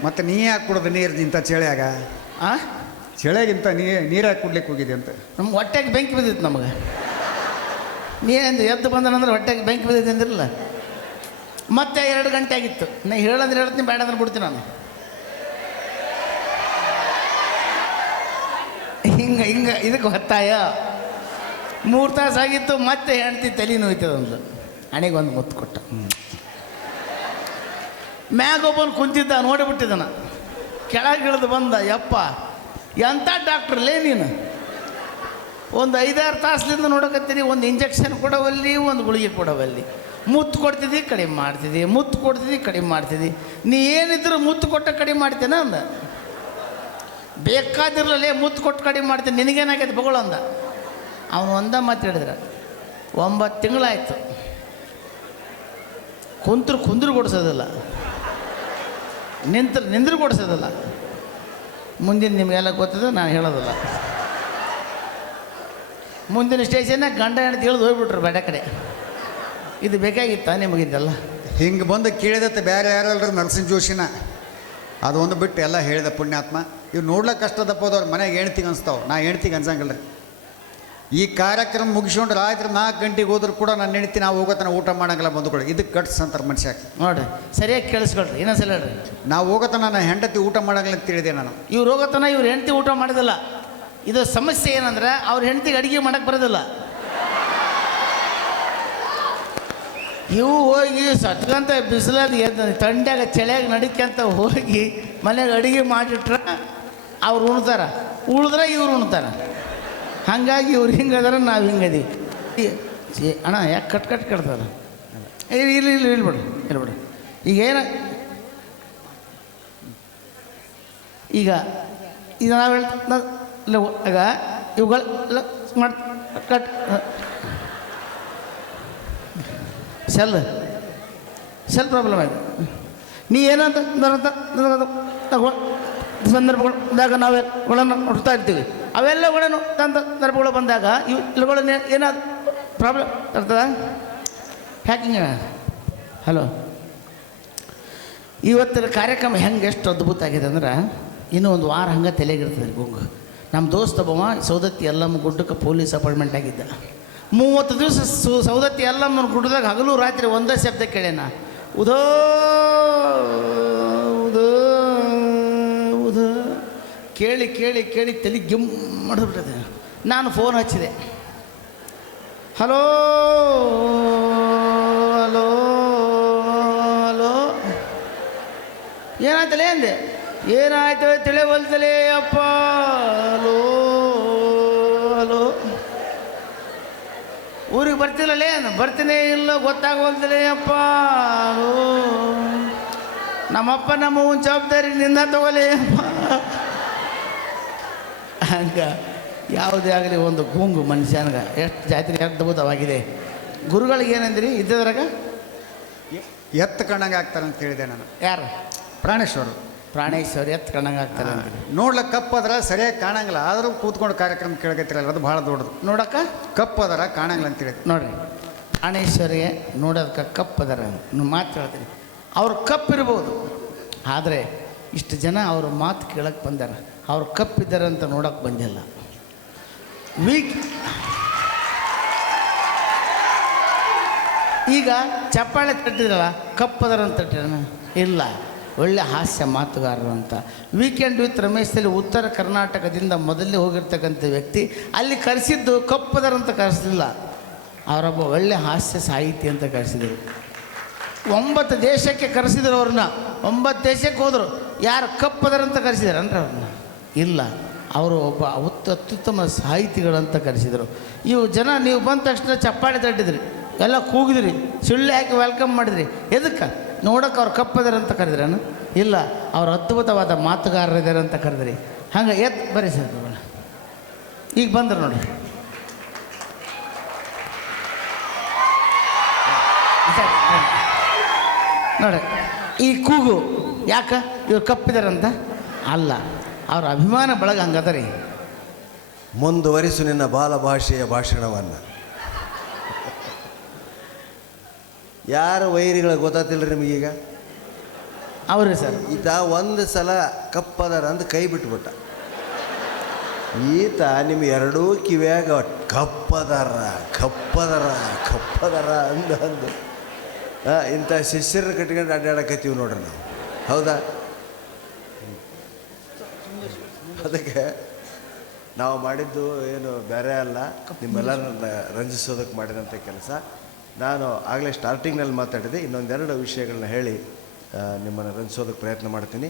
ಮತ್ತೆ ನೀ ಯಾಕೆ ಕುಡ್ದು ನೀರು ಇಂಥ ಚಳಿಯಾಗ? ಚಳಿಯಾಗಿಂತ ನೀರು ಹಾಕಿ ಕುಡ್ಲಿಕ್ಕೆ ಹೋಗಿದೆ ಅಂತ. ನಮ್ಮ ಹೊಟ್ಟೆಗೆ ಬೆಂಕಿ ಬಿದ್ದಿತ್ತು ನಮಗೆ. ನೀನು ಎದ್ದು ಬಂದನಂದ್ರೆ ಹೊಟ್ಟೆಗೆ ಬೆಂಕಿ ಬಿದ್ದಿತ್ತು ಅಂದಿರಲ್ಲ. ಮತ್ತೆ 2 ಗಂಟೆ ಆಗಿತ್ತು. ನಾ ಹೇಳಂದ್ರೆ ಹೇಳ್ತೀನಿ, ಬೇಡ ಅಂದ್ರೆ ಬಿಡ್ತೀನಿ ನಾನು. ಹಿಂಗೆ ಇದಕ್ಕೆ ಒತ್ತಾಯ. 3 ತಾಸಾಗಿತ್ತು. ಮತ್ತೆ ಹೆಂಡ್ತಿ ತಲೆ ನೋಯ್ತದಂದು. ಹಣೆಗೊಂದು ಮುತ್ತು ಕೊಟ್ಟ. ಮ್ಯಾಗೊಬ್ಬನು ಕುಂತಿದ್ದ, ನೋಡಿಬಿಟ್ಟಿದ್ದಾನ. ಕೆಳಗಿಳಿದು ಬಂದ. ಯಪ್ಪ ಎಂಥ ಡಾಕ್ಟ್ರಲ್ಲೇ ನೀನು, ಒಂದು 5-6 ತಾಸಲಿಂದ ನೋಡಕತ್ತೀರಿ. ಒಂದು ಇಂಜೆಕ್ಷನ್ ಕೊಡವಲ್ಲಿ, ಒಂದು ಗುಳಿಗೆ ಕೊಡವಲ್ಲಿ. ಮುತ್ತು ಕೊಡ್ತಿದ್ದಿ, ಕಡಿಮೆ ಮಾಡ್ತಿದ್ದಿ. ಮುತ್ತು ಕೊಡ್ತಿದ್ದಿ, ಕಡಿಮೆ ಮಾಡ್ತಿದ್ದಿ. ನೀ ಏನಿದ್ರು ಮುತ್ತು ಕೊಟ್ಟ ಕಡಿಮೆ ಮಾಡ್ತೇನೆ ಅಂದ. ಬೇಕಾದಿರಲೇ ಮುತ್ತು ಕೊಟ್ಟು ಕಡಿಮೆ ಮಾಡ್ತೀನಿ, ನಿನಗೇನಾಗೈತೆ ಬಗಳು ಅಂದ. ಅವನು ಒಂದ ಮಾತು ಹೇಳಿದ್ರೆ 9 ತಿಂಗಳಾಯ್ತು. ಕುಂದ್ರು ಕೊಡಿಸೋದಿಲ್ಲ, ನಿಂದ್ರು ಕೊಡಿಸೋದಿಲ್ಲ. ಮುಂದಿನ ನಿಮಗೆಲ್ಲ ಗೊತ್ತಿದೆ, ನಾನು ಹೇಳೋದಿಲ್ಲ. ಮುಂದಿನ ಸ್ಟೇಷನ್ನಾಗ ಗಂಡ ಹೆಂಡತಿ ಹೇಳಿದು ಹೋಗ್ಬಿಟ್ರು ಬೇಡ ಕಡೆ. ಇದು ಬೇಕಾಗಿತ್ತ ನಿಮಗಿದ್ದಲ್ಲ? ಹಿಂಗೆ ಬಂದು ಕೇಳಿದತ್ತೆ ಬೇರೆ ಯಾರಲ್ರಿ ನರಸಿಂಹ ಜೋಶಿನ. ಅದು ಒಂದು ಬಿಟ್ಟು ಎಲ್ಲ ಹೇಳಿದ ಪುಣ್ಯಾತ್ಮ. ಇವು ನೋಡ್ಲಿಕ್ಕೆ ಕಷ್ಟದಪ್ಪ ಹೋದವ್ರು ಮನೆಗೆ ಹೆಣ್ತಿಗೆ ಅನಿಸ್ತಾವೆ. ನಾ ಹೆಣ್ತಿಗೆ ಅನ್ಸಂಗಿಲ್ಲ. ಈ ಕಾರ್ಯಕ್ರಮ ಮುಗಿಸ್ಕೊಂಡು ರಾತ್ರಿ 4 ಗಂಟೆಗೆ ಹೋದ್ರು ಕೂಡ ನಾನು ಹೆಣ್ತಿ ನಾವು ಹೋಗೋತನ ಊಟ ಮಾಡೋಂಗಿಲ್ಲ ಬಂದುಕೊಳ್ಳಿ. ಇದಕ್ಕೆ ಕಟ್ಸ್ ಅಂತಾರೆ ಮನುಷ್ಯ. ನೋಡಿರಿ, ಸರಿಯಾಗಿ ಕೇಳಿಸ್ಕೊಳ್ರಿ, ಇನ್ನೊಂದ್ಸಲ ಹೇಳ್ರಿ. ನಾವು ಹೋಗೋತನ ನಾನು ಹೆಂಡತಿ ಊಟ ಮಾಡೋಂಗಿಲ್ಲ ಅಂತ ಹೇಳಿದೆ ನಾನು. ಇವ್ರು ಹೋಗೋತನ ಇವ್ರು ಹೆಂಡತಿ ಊಟ ಮಾಡೋದಿಲ್ಲ. ಇದು ಸಮಸ್ಯೆ ಏನಂದ್ರೆ ಅವ್ರ ಹೆಂಡತಿಗೆ ಅಡುಗೆ ಮಾಡೋಕ್ಕೆ ಬರೋದಿಲ್ಲ. ಇವು ಹೋಗಿ ಸಟ್ಕಂತ ಬಿಸಿಲಾದ ಎದ್ದು ತಂಡ್ಯಾಗ ಚಳಿಯಾಗ ನಡಿಕಂತ ಹೋಗಿ ಮನೆಗೆ ಅಡುಗೆ ಮಾಡಿಟ್ರೆ ಅವ್ರು ಉಣ್ತಾರ. ಉಳಿದ್ರೆ ಇವ್ರು ಉಣ್ತಾರ. ಹಾಗಾಗಿ ಇವ್ರು ಹಿಂಗದಾರ, ನಾವು ಹಿಂಗದೀವಿ. ಅಣ್ಣ ಯಾಕೆ ಕಟ್ತಾರ? ಇಲ್ಬಿಡು. ಈಗೇನು ಈಗ ಇದು ನಾವು ಈಗ ಇವುಗಳು ಮಾಡಿ ಸೆಲ್ ಪ್ರಾಬ್ಲಮ್ ಆಯಿತು. ನೀ ಏನಂತ ಸಂದರ್ಭಗಳಾಗ ನಾವೆಗಳನ್ನು ನೋಡ್ತಾ ಇರ್ತೀವಿ. ಅವೆಲ್ಲಗಳನ್ನು ಸಂದರ್ಭಗಳು ಬಂದಾಗ ಇವುಗಳನ್ನ ಏನಾದ್ರು ಪ್ರಾಬ್ಲಮ್ ಇರ್ತದ. ಹ್ಯಾಕಿಂಗ್. ಹಲೋ, ಇವತ್ತಿನ ಕಾರ್ಯಕ್ರಮ ಹೆಂಗೆ ಎಷ್ಟು ಅದ್ಭುತ ಆಗಿದೆ ಅಂದ್ರೆ ಇನ್ನೂ ಒಂದು ವಾರ ಹಂಗೆ ತಲೆಗಿರ್ತದೆ ಗುಂಗು. ನಮ್ಮ ದೋಸ್ತ ಒಬ್ಬವ ಸೌದತ್ತಿ ಎಲ್ಲಮ್ಮ ಗುಡ್ಡಕ್ಕೆ ಪೊಲೀಸ್ ಅಪಾಯಿಂಟ್ಮೆಂಟ್ ಆಗಿದ್ದ. 30 ದಿವಸ ಸೌದತ್ತಿ ಎಲ್ಲಮ್ಮನ ಗುಡ್ಡದಾಗ ಹಗಲು ರಾತ್ರಿ ಒಂದೇ ಶಬ್ದ ಕೇಳೇನ, ಉದೋ ಉದೋ ಉದೋ. ಕೇಳಿ ಕೇಳಿ ಕೇಳಿ ತಲೆ ಗಿಮ್ ಮಾಡಿಬಿಟ್ಟದೆ. ನಾನು ಫೋನ್ ಹಚ್ಚಿದೆ. ಹಲೋ ಹಲೋ ಹಲೋ, ಏನಾಯ್ತಲೇ ಅಂದೆ. ಏನಾಯ್ತು ತಿಳಿವಲ್ತಲೇ ಅಪ್ಪ. ಹಲೋ ಹಲೋ, ಊರಿಗೆ ಬರ್ತಿಲ್ಲಲೇ. ಬರ್ತೀನಿ ಇಲ್ಲ ಗೊತ್ತಾಗವಲ್ತಲೇ ಅಪ್ಪ. ಹಲೋ, ನಮ್ಮಪ್ಪ ನಮ್ಮವನ ಜವಾಬ್ದಾರಿ ನಿಂದ ತಗೊಳ್ಳಿ ಅಪ್ಪ. ಹಂಗೆ ಯಾವುದೇ ಆಗಲಿ ಒಂದು ಗುಂಗು ಮನುಷ್ಯನ್ಗೆ ಎಷ್ಟು ಜಾತ್ರೆ ಅದ್ಭುತವಾಗಿದೆ. ಗುರುಗಳಿಗೆ ಏನಂದ್ರಿ ಇದ್ದದ್ರಾಗ ಎತ್ತು ಕಣ್ಣಂಗೆ ಆಗ್ತಾರೆ ಅಂತ ಹೇಳಿದೆ ನಾನು. ಯಾರು? ಪ್ರಾಣೇಶ್ವರು. ಪ್ರಾಣೇಶ್ವರಿ ಎತ್ತು ಕಣ್ಣಂಗೆ ಆಗ್ತಾರೆ ಅಂತೀರಿ. ನೋಡ್ಲಿಕ್ಕೆ ಕಪ್ಪದ್ರ ಸರಿಯಾಗಿ ಕಾಣಂಗಿಲ್ಲ, ಆದರೂ ಕೂತ್ಕೊಂಡು ಕಾರ್ಯಕ್ರಮ ಕೇಳಕತ್ತಿರಲ್ಲ, ಅದು ಭಾಳ ದೊಡ್ಡದು. ನೋಡಕ್ಕ ಕಪ್ಪದರ ಕಾಣಂಗಿಲ್ಲ ಅಂತೇಳಿ ನೋಡ್ರಿ, ಪ್ರಾಣೇಶ್ವರಿಗೆ ನೋಡೋದಕ್ಕೆ ಕಪ್ಪದರ ಮಾತು ಹೇಳ್ತೀನಿ. ಅವ್ರು ಕಪ್ಪಿರ್ಬೋದು, ಆದರೆ ಇಷ್ಟು ಜನ ಅವ್ರ ಮಾತು ಕೇಳಕ್ಕೆ ಬಂದಾರ. ಅವ್ರು ಕಪ್ಪಿದ್ದಾರೆ ಅಂತ ನೋಡೋಕೆ ಬಂದಿಲ್ಲ. ವೀಕ್ ಈಗ ಚಪ್ಪಾಳೆ ತಟ್ಟಿದ್ರಲ್ಲ, ಕಪ್ಪದರ ಅಂತ ತಟ್ಟಿರೋಣ ಇಲ್ಲ, ಒಳ್ಳೆ ಹಾಸ್ಯ ಮಾತುಗಾರರು ಅಂತ. ವೀಕೆಂಡ್ ವಿತ್ ರಮೇಶಲ್ಲಿ ಉತ್ತರ ಕರ್ನಾಟಕದಿಂದ ಮೊದಲೇ ಹೋಗಿರ್ತಕ್ಕಂಥ ವ್ಯಕ್ತಿ. ಅಲ್ಲಿ ಕರೆಸಿದ್ದು ಕಪ್ಪದರ ಅಂತ ಕರೆಸಲಿಲ್ಲ, ಅವರೊಬ್ಬ ಒಳ್ಳೆ ಹಾಸ್ಯ ಸಾಹಿತಿ ಅಂತ ಕರೆಸಿದರು. 9 ದೇಶಕ್ಕೆ ಕರೆಸಿದ್ರು ಅವ್ರನ್ನ. 9 ದೇಶಕ್ಕೆ ಹೋದರು. ಯಾರು ಕಪ್ಪದರ ಅಂತ ಕರೆಸಿದಾರನ್ರಿ ಅವ್ರನ್ನ? ಇಲ್ಲ, ಅವರು ಒಬ್ಬ ಅತ್ಯುತ್ತಮ ಸಾಹಿತಿಗಳಂತ ಕರೆಸಿದರು. ಇವು ಜನ ನೀವು ಬಂದ ತಕ್ಷಣ ಚಪ್ಪಾಳೆ ತಟ್ಟಿದ್ರಿ, ಎಲ್ಲ ಕೂಗಿದ್ರಿ, ಸುಳ್ಳು ಹಾಕಿ ವೆಲ್ಕಮ್ ಮಾಡಿದ್ರಿ. ಎದಕ್ಕೆ? ನೋಡೋಕೆ ಅವ್ರು ಕಪ್ಪದರ ಅಂತ ಕರೆದ್ರೇನು? ಇಲ್ಲ, ಅವ್ರು ಅದ್ಭುತವಾದ ಮಾತುಗಾರರಿದ್ದಾರೆ ಅಂತ ಕರೆದ್ರಿ. ಹಂಗೆ ಬರೀ ಸರ್ ಈಗ ಬಂದರು ನೋಡಿ. ನೋಡಿ ಈ ಕೂಗು ಯಾಕೆ ಇವ್ರು ಕಪ್ಪಿದಾರಂತ ಅಲ್ಲ, ಅವ್ರ ಅಭಿಮಾನ ಬಳಗ ಹಂಗದ ರೀ. ಮುಂದುವರಿಸು ನಿನ್ನ ಬಾಲಭಾಷೆಯ ಭಾಷಣವನ್ನು. ಯಾರು ವೈರಿಗಳ ಗೊತ್ತಾತಿಲ್ಲ ನಿಮಗೀಗ? ಅವ್ರಿ ಸರ್, ಈತ ಒಂದು ಸಲ ಕಪ್ಪದರ ಅಂತ ಕೈ ಬಿಟ್ಬಿಟ್ಟ. ಈತ ನಿಮ್ಮ ಎರಡೂ ಕಿವ್ಯಾಗ ಕಪ್ಪದರ ಕಪ್ಪದರ ಕಪ್ಪದರ ಅಂದು ಇಂಥ ಶಿಷ್ಯರನ್ನ ಕಟ್ಕೊಂಡು ಅಡ್ಡಾಡಕತ್ತೀವಿ ನೋಡ್ರಿ ನಾವು. ಹೌದಾ? ಅದಕ್ಕೆ ನಾವು ಮಾಡಿದ್ದು ಏನು ಬೇರೆ ಅಲ್ಲ, ನಿಮ್ಮೆಲ್ಲರನ್ನ ರಂಜಿಸೋದಕ್ಕೆ ಮಾಡಿದಂಥ ಕೆಲಸ. ನಾನು ಆಗಲೇ ಸ್ಟಾರ್ಟಿಂಗ್ನಲ್ಲಿ ಮಾತಾಡಿದೆ, ಇನ್ನೊಂದೆರಡು ವಿಷಯಗಳನ್ನ ಹೇಳಿ ನಿಮ್ಮನ್ನು ರಂಜಿಸೋದಕ್ಕೆ ಪ್ರಯತ್ನ ಮಾಡ್ತೀನಿ.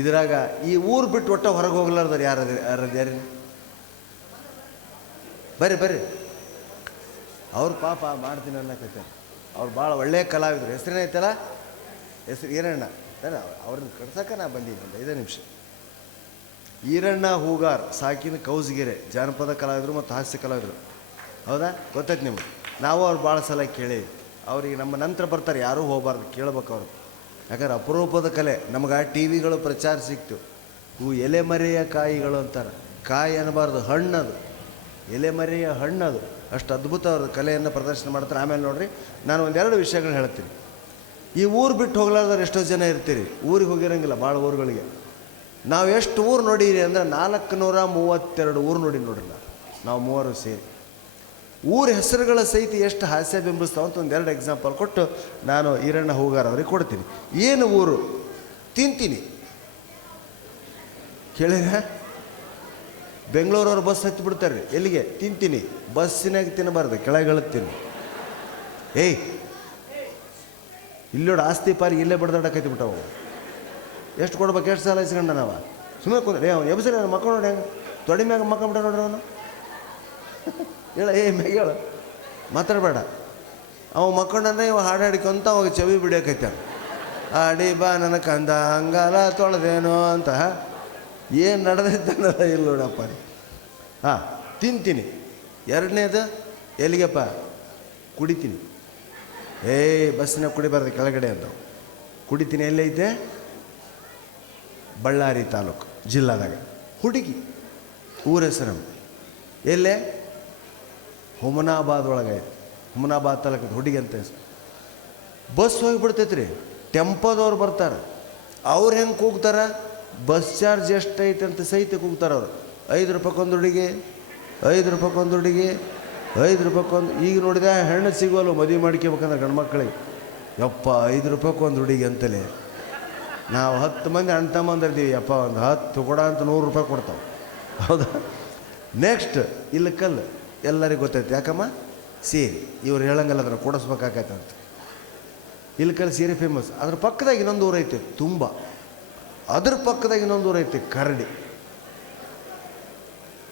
ಇದ್ರಾಗ ಈ ಊರು ಬಿಟ್ಟು ಒಟ್ಟು ಹೊರಗೆ ಹೋಗ್ಲಾರ್ದಾರೆ ಯಾರು? ಬರ್ರಿ ಬರ್ರಿ, ಅವ್ರು ಪಾಪ ಮಾಡ್ತೀನಿ ಅನ್ನಕತ್ತೆ. ಅವ್ರು ಭಾಳ ಒಳ್ಳೆಯ ಕಲಾವಿದರು. ಹೆಸರೇನೈತಲ್ಲ, ಹೆಸರು ಈರಣ್ಣ. ಅವ್ರನ್ನ ಕಡ್ಸಕ್ಕೆ ನಾ ಬಂದೀನಿ ಒಂದು 5 ನಿಮಿಷ. ಈರಣ್ಣ ಹೂಗಾರ್, ಸಾಕಿನ ಕೌಸ್ಗೆರೆ, ಜಾನಪದ ಕಲಾವಿದರು ಮತ್ತು ಹಾಸ್ಯ ಕಲಾವಿದರು. ಹೌದಾ? ಗೊತ್ತೈತೆ ನಿಮ್ಗೆ. ನಾವು ಅವ್ರು ಭಾಳ ಸಲ ಕೇಳಿ, ಅವ್ರಿಗೆ ನಮ್ಮ ನಂತರ ಬರ್ತಾರೆ, ಯಾರೂ ಹೋಗಬಾರ್ದು, ಕೇಳ್ಬೇಕು ಅವ್ರು. ಯಾಕಂದ್ರೆ ಅಪರೂಪದ ಕಲೆ. ನಮ್ಗೆ ಟಿ ವಿಗಳು ಪ್ರಚಾರ ಸಿಕ್ತು. ಇವು ಎಲೆಮರೆಯ ಕಾಯಿಗಳು ಅಂತಾರೆ. ಕಾಯಿ ಅನ್ನಬಾರ್ದು, ಹಣ್ಣದು, ಎಲೆಮರೆಯ ಹಣ್ಣದು. ಅಷ್ಟು ಅದ್ಭುತ ಅವ್ರ ಕಲೆಯನ್ನು ಪ್ರದರ್ಶನ ಮಾಡ್ತಾರೆ. ಆಮೇಲೆ ನೋಡ್ರಿ, ನಾನು ಒಂದೆರಡು ವಿಷಯಗಳು ಹೇಳ್ತೀನಿ. ಈ ಊರು ಬಿಟ್ಟು ಹೋಗ್ಲಾರ್ದವ್ರು ಎಷ್ಟೋ ಜನ ಇರ್ತೀರಿ, ಊರಿಗೆ ಹೋಗಿರೋಂಗಿಲ್ಲ ಭಾಳ ಊರುಗಳಿಗೆ. ನಾವು ಎಷ್ಟು ಊರು ನೋಡೀರಿ ಅಂದರೆ 432 ಊರು ನೋಡ್ರಿ ನಾವು ಮೂವರು ಸೇರಿ. ಊರ ಹೆಸರುಗಳ ಸಹಿತ ಎಷ್ಟು ಹಾಸ್ಯ ಬಿಂಬಿಸ್ತಾವ ಅಂತ ಒಂದೆರಡು ಎಕ್ಸಾಂಪಲ್ ಕೊಟ್ಟು ನಾನು ಈರಣ್ಣ ಹೂಗಾರ್ ಅವ್ರಿಗೆ ಕೊಡ್ತೀನಿ. ಏನು ಊರು? ತಿಂತೀನಿ ಕೇಳಿರ? ಬೆಂಗಳೂರವ್ರು ಬಸ್ ಹತ್ತಿ ಬಿಡ್ತಾರೆ ರೀ. ಎಲ್ಲಿಗೆ? ತಿಂತೀನಿ. ಬಸ್ಸಿನಾಗ ತಿನ್ನಬಾರ್ದು, ಕೆಳಗೆ ತಿನ್ನು. ಏಯ್ ಇಲ್ಲಿ ನೋಡಿ, ಆಸ್ತಿ ಪಾರಿ ಇಲ್ಲೇ ಬಡ್ದಾಡಕೈತಿ ಬಿಟ್ಟವು. ಎಷ್ಟು ಕೊಡ್ಬೇಕು? ಎಷ್ಟು ಸಾಲ ಇಸ್ಕೊಂಡ ನಾವು? ಸುಮ್ಮನೆ ಕುಂದ್ರೆ ಅವ್ನು ಎಬ್ಸರಿ ಅವ್ನು ಮಕ್ಕಳು ನೋಡಿ, ಹೆಂಗೆ ತೊಡೆ ಮ್ಯಾಗ ಮಕ್ಕಂಬಿಟ್ಟ ನೋಡ್ರಿ ಅವನು. ಹೇಳ, ಮ್ಯಾಗ ಹೇಳು, ಮಾತಾಡಬೇಡ. ಅವ ಮಕ್ಕಳಂದ್ರೆ ಇವ ಹಾಡಾಡಿಕೊಂತ ಅವಾಗ ಚವಿ ಬಿಡಿಯಕೈತ. ಆಡಿ ಬಾ ನನ್ನ ಕಂದ ಹಂಗಾಲ ತೊಳೆದೇನೋ ಅಂತ. ಏನು ನಡೆದೈತನ್ನೋದ ಇಲ್ಲ ನೋಡಪ್ಪ. ಹಾಂ, ತಿಂತೀನಿ. ಎರಡನೇದು ಎಲ್ಲಿಗೆಪ್ಪ? ಕುಡಿತೀನಿ. ಬಸ್ಸಿನಾಗ ಕುಡಿಬಾರ್ದು, ಕೆಳಗಡೆ ಅಂತ. ಕುಡಿತೀನಿ ಎಲ್ಲೈತೆ? ಬಳ್ಳಾರಿ ತಾಲೂಕು ಜಿಲ್ಲಾದಾಗ. ಹುಡುಗಿ ಊರ ಹೆಸರು ಎಲ್ಲೇ? ಹುಮನಾಬಾದ್ ಒಳಗೆ ಐತೆ. ಹುಮನಾಬಾದ್ ತಾಲೂಕು ಹುಡುಗಿ ಅಂತ ಹೆಸರು. ಬಸ್ ಹೋಗಿಬಿಡ್ತೈತೆ ರೀ. ಟೆಂಪೋದವ್ರು ಬರ್ತಾರೆ. ಅವ್ರು ಹೆಂಗೆ ಕೂಗ್ತಾರೆ? ಬಸ್ ಚಾರ್ಜ್ ಎಷ್ಟು ಐತೆ ಅಂತ ಸಹಿತ ಕೂಗ್ತಾರೆ ಅವರು. 5 ರೂಪಾಯಿಗೊಂದು ಹುಡುಗಿ, 5 ರೂಪಾಯಿಗೊಂದು ಹುಡುಗಿ, 5 ರೂಪಾಯಿಗೊಂದು. ಈಗ ನೋಡಿದ ಹೆಣ್ಣು ಸಿಗೋಲ್ಲ ಮದುವೆ ಮಾಡ್ಕೋಬೇಕಂದ್ರೆ ಗಂಡು ಮಕ್ಕಳಿಗೆ. ಯಪ್ಪ 5 ರೂಪಾಯಿಗೊಂದು ಹುಡುಗಿ ಅಂತಲೇ. ನಾವು 10 ಮಂದಿ ಅಣ್ಣ ತಮ್ಮಂದಿರ್ತೀವಿ. ಯಪ್ಪ ಒಂದು 10 ಕೊಡ ಅಂತ 100 ರೂಪಾಯಿ ಕೊಡ್ತಾವೆ. ಹೌದಾ? ನೆಕ್ಸ್ಟ್ ಇಲ್ಲಕಲ್ಲು ಎಲ್ಲರಿಗೂ ಗೊತ್ತೈತೆ. ಯಾಕಮ್ಮ? ಸೀರೆ. ಇವ್ರು ಹೇಳಂಗಲ್ಲ ಅದನ್ನು ಕೊಡಿಸ್ಬೇಕಾಗತ್ತಂತ. ಇಲ್ಲಕಲ್ಲು ಸೀರೆ ಫೇಮಸ್. ಅದ್ರ ಪಕ್ಕದಾಗ ಇನ್ನೊಂದು ಊರು ಐತೆ ತುಂಬ. ಅದ್ರ ಪಕ್ಕದಾಗ ಇನ್ನೊಂದು ಊರು ಐತೆ ಕರಡಿ.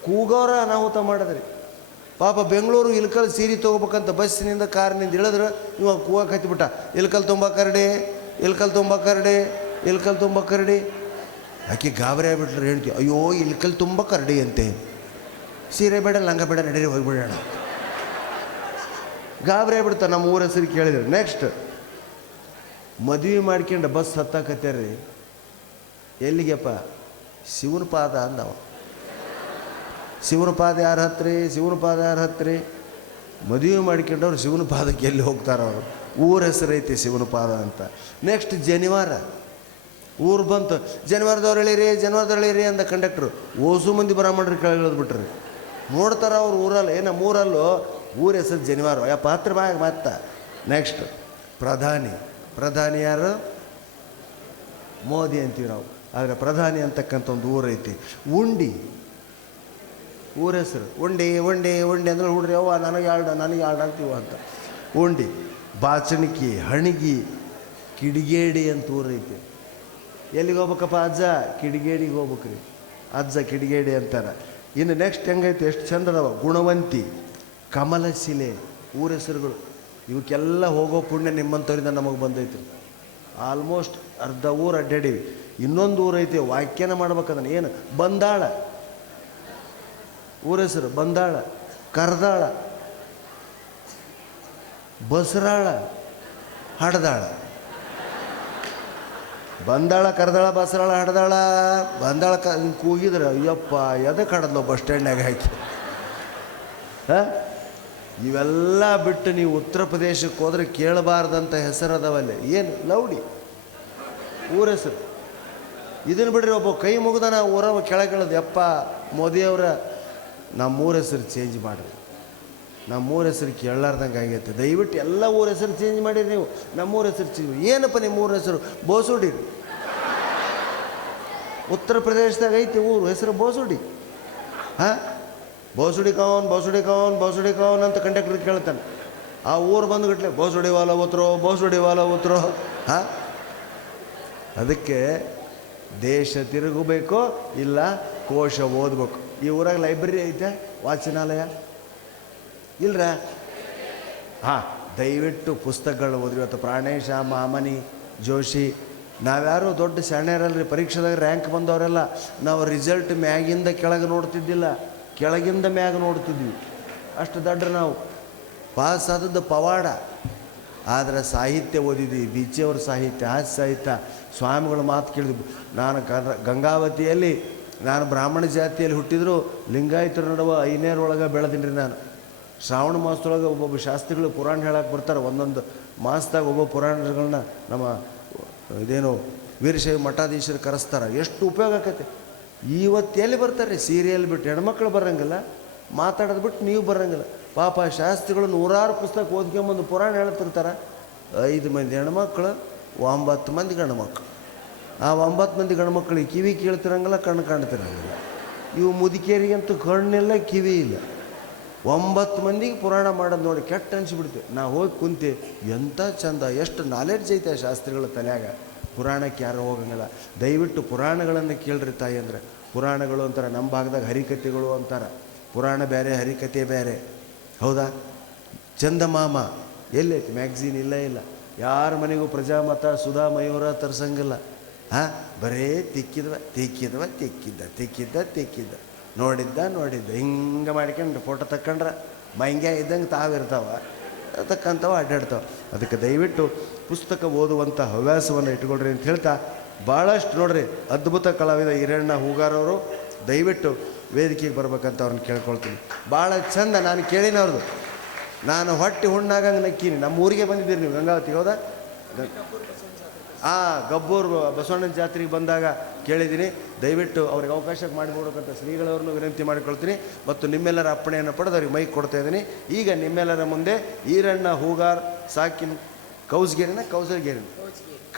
ಕೂಗೋರ ಅನಾಹುತ ಮಾಡಿದ್ರಿ ಪಾಪ. ಬೆಂಗಳೂರು ಇಲ್ಕಲ್ ಸೀರೆ ತೊಗೋಬೇಕಂತ ಬಸ್ಸಿನಿಂದ ಕಾರಿನಿಂದ ಇಳಿದ್ರೆ ಇವಾಗ ಕೂಗಕ್ಕೆ ಹತ್ತಿಬಿಟ್ಟ. ಇಲ್ಕಲ್ ತುಂಬ ಕರಡಿ, ಇಲ್ಕಲ್ ತುಂಬ ಕರಡಿ, ಇಲ್ಕಲ್ ತುಂಬ ಕರಡಿ. ಆಕೆ ಗಾಬರಿ ಆಗ್ಬಿಟ್ರೆ ಹೇಳ್ತೀವಿ, ಅಯ್ಯೋ ಇಲ್ಕಲ್ ತುಂಬ ಕರಡಿ ಅಂತೆ. ಸೀರೆ ಬೇಡ, ಲಂಗ ಬೇಡ, ನಡೀರಿ ಹೋಗಿಬಿಡೋಣ. ಗಾಬರಿ ಆಗ್ಬಿಡ್ತಾ ನಮ್ಮ ಊರ ಹೆಸರು ಕೇಳಿದ್ರೆ. ನೆಕ್ಸ್ಟ್ ಮದುವೆ ಮಾಡ್ಕೊಂಡು ಬಸ್ ಹತ್ತಾಕತ್ಯಾರ್ರಿ. ಎಲ್ಲಿಗೆಪ್ಪ? ಶಿವನ ಪಾದ ಅಂದವ. ಶಿವನ ಪಾದ ಯಾರು ಹತ್ರಿ? ಶಿವನ ಪಾದ ಯಾರು ಹತ್ರಿ? ಮದುವೆ ಮಾಡ್ಕೊಂಡವ್ರು ಶಿವನ ಪಾದಕ್ಕೆ ಎಲ್ಲಿ ಹೋಗ್ತಾರ ಅವರು? ಊರ ಹೆಸರು ಐತಿ ಶಿವನ ಪಾದ ಅಂತ. ನೆಕ್ಸ್ಟ್ ಜನಿವಾರ. ಊರು ಬಂತು. ಜನಿವಾರದವ್ರು ಹೇಳಿರಿ, ಜನಿವಾರದವ್ರು ಹೇಳಿರಿ ಅಂದ ಕಂಡಕ್ಟ್ರು. ಓಸು ಮಂದಿ ಬ್ರಾಹ್ಮಣರು ಕೆಳಗೆ ಇಳಿದ್ಬಿಟ್ರಿ. ನೋಡ್ತಾರ ಅವ್ರು ಊರಲ್ಲಿ. ಏನ ಮೂರಲ್ಲೂ ಊರ ಹೆಸರು ಜನಿವಾರ. ಯಪ್ಪ ಹತ್ರ ಬಾಯಾಗ ಮತ್ತ. ನೆಕ್ಸ್ಟ್ ಪ್ರಧಾನಿ. ಪ್ರಧಾನಿ ಯಾರು? ಮೋದಿ ಅಂತೀವಿ ನಾವು. ಆದರೆ ಪ್ರಧಾನಿ ಅಂತಕ್ಕಂಥ ಒಂದು ಊರು ಐತಿ. ಉಂಡಿ ಊರ ಹೆಸರು. ಉಂಡಿ ಉಂಡಿ ಉಂಡಿ ಅಂದ್ರೆ ಹುಡ್ರಿ ಅವ್ವ ನನಗೆ ಆಳ್ಡ ಅಂತೀವ ಅಂತ. ಉಂಡಿ. ಬಾಚಣಿಕೆ, ಹಣಿಗಿ, ಕಿಡಿಗೇಡಿ ಅಂತ ಊರು ಐತಿ. ಎಲ್ಲಿಗೆ ಹೋಗ್ಬೇಕಪ್ಪ ಅಜ್ಜ? ಕಿಡಿಗೇಡಿಗೆ ಹೋಗ್ಬೇಕ್ರಿ. ಅಜ್ಜ ಕಿಡಿಗೇಡಿ ಅಂತಾರೆ. ಇನ್ನು ನೆಕ್ಸ್ಟ್ ಹೆಂಗೈತಿ? ಎಷ್ಟು ಚಂದದವ. ಗುಣವಂತಿ, ಕಮಲಶಿಲೆ ಊರ ಹೆಸರುಗಳು. ಇವಕ್ಕೆಲ್ಲ ಹೋಗೋ ಪುಣ್ಯ ನಿಮ್ಮಂಥವ್ರಿಂದ ನಮಗೆ ಬಂದೈತಿ. ಆಲ್ಮೋಸ್ಟ್ ಅರ್ಧ ಊರು ಅಡ್ಡಾಡೀವಿ. ಇನ್ನೊಂದು ಊರು ಐತಿ ವ್ಯಾಖ್ಯಾನ ಮಾಡ್ಬೇಕಂದ್ರೆ ಏನು? ಬಂದಾಳ ಊರ ಹೆಸರು. ಬಂದಾಳ, ಕರ್ದಾಳ, ಬಸರಾಳ, ಹಡ್ದಾಳ. ಬಂದಾಳ, ಕರ್ದಾಳ, ಬಸರಾಳ, ಹಡ್ದಾಳ. ಬಂದಾಳ ಕೂಗಿದ್ರೆ ಅಯ್ಯಪ್ಪ ಎದಕ್ಕೆ ಹಡದ್ಲು ಬಸ್ ಸ್ಟ್ಯಾಂಡ್ನಾಗ ಹಾಕಿ. ಇವೆಲ್ಲ ಬಿಟ್ಟು ನೀವು ಉತ್ತರ ಪ್ರದೇಶಕ್ಕೆ ಹೋದ್ರೆ ಕೇಳಬಾರ್ದಂಥ ಹೆಸರದವಲ್ಲೇ. ಏನು? ಲೌಡಿ ಊರ ಹೆಸರು. ಇದನ್ನು ಬಿಡ್ರಿ. ಒಬ್ಬ ಕೈ ಮುಗ್ದಾನ ಊರ ಕೆಳಗಿಳದು. ಯಪ್ಪ ಮೋದಿಯವರ ನಮ್ಮೂರ ಹೆಸರು ಚೇಂಜ್ ಮಾಡಿರಿ. ನಮ್ಮೂರ ಹೆಸರು ಕೇಳಲಾರ್ದಂಗೆ ಆಗೈತೆ. ದಯವಿಟ್ಟು ಎಲ್ಲ ಊರ ಹೆಸರು ಚೇಂಜ್ ಮಾಡಿರಿ ನೀವು. ನಮ್ಮೂರ ಹೆಸರು ಚೇಂಜ್. ಏನಪ್ಪ ನಿಮ್ಮ ಊರ ಹೆಸರು? ಬೋಸುಡಿ. ಉತ್ತರ ಪ್ರದೇಶದಾಗ ಐತಿ ಊರು ಹೆಸರು ಬೋಸುಡಿ. ಹಾಂ, ಬೋಸುಡಿ ಕೌನ್, ಬೋಸುಡಿ ಕೌನ್, ಬೋಸುಡಿ ಕೌನ್ ಅಂತ ಕಂಡಕ್ಟರ್ ಕೇಳ್ತಾನೆ. ಆ ಊರು ಬಂದುಗಟ್ಲೆ ಬೋಸುಡಿ ವಾಲ ಉತ್ತರೋ, ಬೋಸುಡಿ ವಾಲ ಉತ್ತರೋ. ಹಾಂ, ಅದಕ್ಕೆ ದೇಶ ತಿರುಗಬೇಕು, ಇಲ್ಲ ಕೋಶ ಓದಬೇಕು. ಈ ಊರಾಗ ಲೈಬ್ರರಿ ಐತೆ, ವಾಚನಾಲಯ ಇಲ್ರ? ಹಾಂ, ದಯವಿಟ್ಟು ಪುಸ್ತಕಗಳು ಓದ್ರಿ. ಇವತ್ತು ಪ್ರಾಣೇಶ, ಮಾಮನಿ, ಜೋಶಿ ನಾವ್ಯಾರು ದೊಡ್ಡ ಶಾಣ್ಯರಲ್ರಿ. ಪರೀಕ್ಷೆದಾಗ ರ್ಯಾಂಕ್ ಬಂದವರೆಲ್ಲ. ನಾವು ರಿಸಲ್ಟ್ ಮ್ಯಾಗಿಂದ ಕೆಳಗೆ ನೋಡ್ತಿದ್ದಿಲ್ಲ, ಕೆಳಗಿಂದ ಮ್ಯಾಗ ನೋಡ್ತಿದ್ವಿ. ಅಷ್ಟು ದೊಡ್ಡ ನಾವು ಪಾಸ್ ಆದದ್ದು ಪವಾಡ. ಆದರೆ ಸಾಹಿತ್ಯ ಓದಿದ್ವಿ. ಬೀಚಿಯವ್ರ ಸಾಹಿತ್ಯ, ಹಾಸ್ಯ ಸಾಹಿತ್ಯ, ಸ್ವಾಮಿಗಳ ಮಾತು ಕೇಳಿದ್ವಿ. ನಾನು ಗಂಗಾವತಿಯಲ್ಲಿ, ನಾನು ಬ್ರಾಹ್ಮಣ ಜಾತಿಯಲ್ಲಿ ಹುಟ್ಟಿದ್ರು ಲಿಂಗಾಯತರ ನಡುವೆ ಐನೇರೊಳಗೆ ಬೆಳೆದಿನಿ. ನಾನು ಶ್ರಾವಣ ಮಾಸದೊಳಗೆ ಒಬ್ಬೊಬ್ಬ ಶಾಸ್ತ್ರಿಗಳು ಪುರಾಣ ಹೇಳಕ್ಕೆ ಬರ್ತಾರೆ. ಒಂದೊಂದು ಮಾಸದಾಗ ಒಬ್ಬ ಪುರಾಣಗಳನ್ನ ನಮ್ಮ ಇದೇನು ವೀರಶೈವ ಮಠಾಧೀಶರು ಕರೆಸ್ತಾರೆ. ಎಷ್ಟು ಉಪಯೋಗ ಆಕೈತೆ. ಇವತ್ತು ಎಲ್ಲಿ ಬರ್ತಾರೆ? ಸೀರಿಯಲ್ ಬಿಟ್ಟು ಹೆಣ್ಮಕ್ಳು ಬರೋಂಗಿಲ್ಲ, ಮಾತಾಡೋದು ಬಿಟ್ಟು ನೀವು ಬರೋಂಗಿಲ್ಲ. ಪಾಪ ಶಾಸ್ತ್ರಿಗಳು 100 ಪುಸ್ತಕ ಓದ್ಕೊಂಬಂದು ಪುರಾಣ ಹೇಳ್ತಿರ್ತಾರೆ. 5 ಮಂದಿ ಹೆಣ್ಮಕ್ಳು, 9 ಮಂದಿ ಗಂಡು ಮಕ್ಕಳು. ಆ 9 ಮಂದಿ ಗಂಡು ಮಕ್ಕಳಿಗೆ ಕಿವಿ ಕೇಳ್ತಿರಂಗಿಲ್ಲ, ಕಣ್ಣು ಕಾಣ್ತಿರಂಗಿಲ್ಲ. ಇವು ಮುದುಕೇರಿಗಂತೂ ಕಣ್ಣಿಲ್ಲ, ಕಿವಿ ಇಲ್ಲ. 9 ಮಂದಿಗೆ ಪುರಾಣ ಮಾಡೋದು ನೋಡಿ ಕೆಟ್ಟ ಅನಿಸ್ಬಿಡ್ತೀವಿ. ನಾವು ಹೋಗಿ ಕುಂತೆ ಎಂಥ ಚಂದ, ಎಷ್ಟು ನಾಲೆಡ್ಜ್ ಐತೆ ಆ ಶಾಸ್ತ್ರಿಗಳ ತಲೆಯಾಗ. ಪುರಾಣಕ್ಕೆ ಯಾರು ಹೋಗಂಗಿಲ್ಲ. ದಯವಿಟ್ಟು ಪುರಾಣಗಳನ್ನು ಕೇಳ್ರಿ ತಾಯಿ. ಅಂದರೆ ಪುರಾಣಗಳು ಅಂತಾರೆ, ನಮ್ಮ ಭಾಗದಾಗ ಹರಿಕಥೆಗಳು ಅಂತಾರೆ. ಪುರಾಣ ಬೇರೆ, ಹರಿಕಥೆ ಬೇರೆ. ಹೌದಾ? ಚಂದಮಾಮ ಎಲ್ಲೈತಿ? ಮ್ಯಾಗ್ಝೀನ್ ಇಲ್ಲ. ಯಾರ ಮನೆಗೂ ಪ್ರಜಾಮತ, ಸುಧಾ, ಮಯೂರ ತರ್ಸಂಗಿಲ್ಲ. ಹಾಂ, ಬರೇ ತಿಕ್ಕಿದ್ದ ನೋಡಿದ್ದ ಹಿಂಗೆ ಮಾಡ್ಕೊಂಡು ಫೋಟೋ ತಕ್ಕೊಂಡ್ರೆ ಮೈಂಗ್ಯ ಇದ್ದಂಗೆ ತಾವಿರ್ತಾವ. ಅಂತಕ್ಕಂಥವು ಅಡ್ಡಾಡ್ತಾವೆ. ಅದಕ್ಕೆ ದಯವಿಟ್ಟು ಪುಸ್ತಕ ಓದುವಂಥ ಹವ್ಯಾಸವನ್ನು ಇಟ್ಕೊಳ್ರಿ ಅಂತ ಹೇಳ್ತಾ, ಭಾಳಷ್ಟು ನೋಡ್ರಿ ಅದ್ಭುತ ಕಲಾವಿದ ಹಿರಣ್ಣ ಹೂಗಾರವರು ದಯವಿಟ್ಟು ವೇದಿಕೆಗೆ ಬರ್ಬೇಕಂತ ಅವ್ರನ್ನ ಕೇಳ್ಕೊಳ್ತೀನಿ. ಭಾಳ ಚಂದ ನಾನು ಕೇಳಿನ ಅವ್ರದ್ದು. ನಾನು ಹೊಟ್ಟೆ ಹುಣ್ಣಾಗಂಗೆ ನಕ್ಕೀನಿ. ನಮ್ಮ ಊರಿಗೆ ಬಂದಿದ್ದೀರಿ ನೀವು ಗಂಗಾವತಿಗೆ, ಹೌದಾ? ಗಬ್ಬೂರು ಬಸವಣ್ಣನ ಜಾತ್ರೆಗೆ ಬಂದಾಗ ಕೇಳಿದ್ದೀನಿ. ದಯವಿಟ್ಟು ಅವ್ರಿಗೆ ಅವಕಾಶ ಮಾಡಿಕೊಡ್ಬೇಕಂತ ಶ್ರೀಗಳವ್ರನ್ನೂ ವಿನಂತಿ ಮಾಡಿಕೊಳ್ತೀನಿ. ಮತ್ತು ನಿಮ್ಮೆಲ್ಲರ ಅಪ್ಪಣೆಯನ್ನು ಪಡೆದು ಅವ್ರಿಗೆ ಮೈಕ್ ಕೊಡ್ತಾ ಇದ್ದೀನಿ. ಈಗ ನಿಮ್ಮೆಲ್ಲರ ಮುಂದೆ ಈರಣ್ಣ ಹೂಗಾರ್ ಸಾಕಿನ್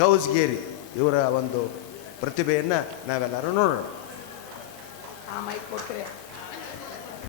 ಕೌಸ್ಗೇರಿ ಇವರ ಒಂದು ಪ್ರತಿಭೆಯನ್ನು ನಾವೆಲ್ಲರೂ ನೋಡೋಣ. ಮೈಕ್ ಕೊಡ್ತೀರಿ.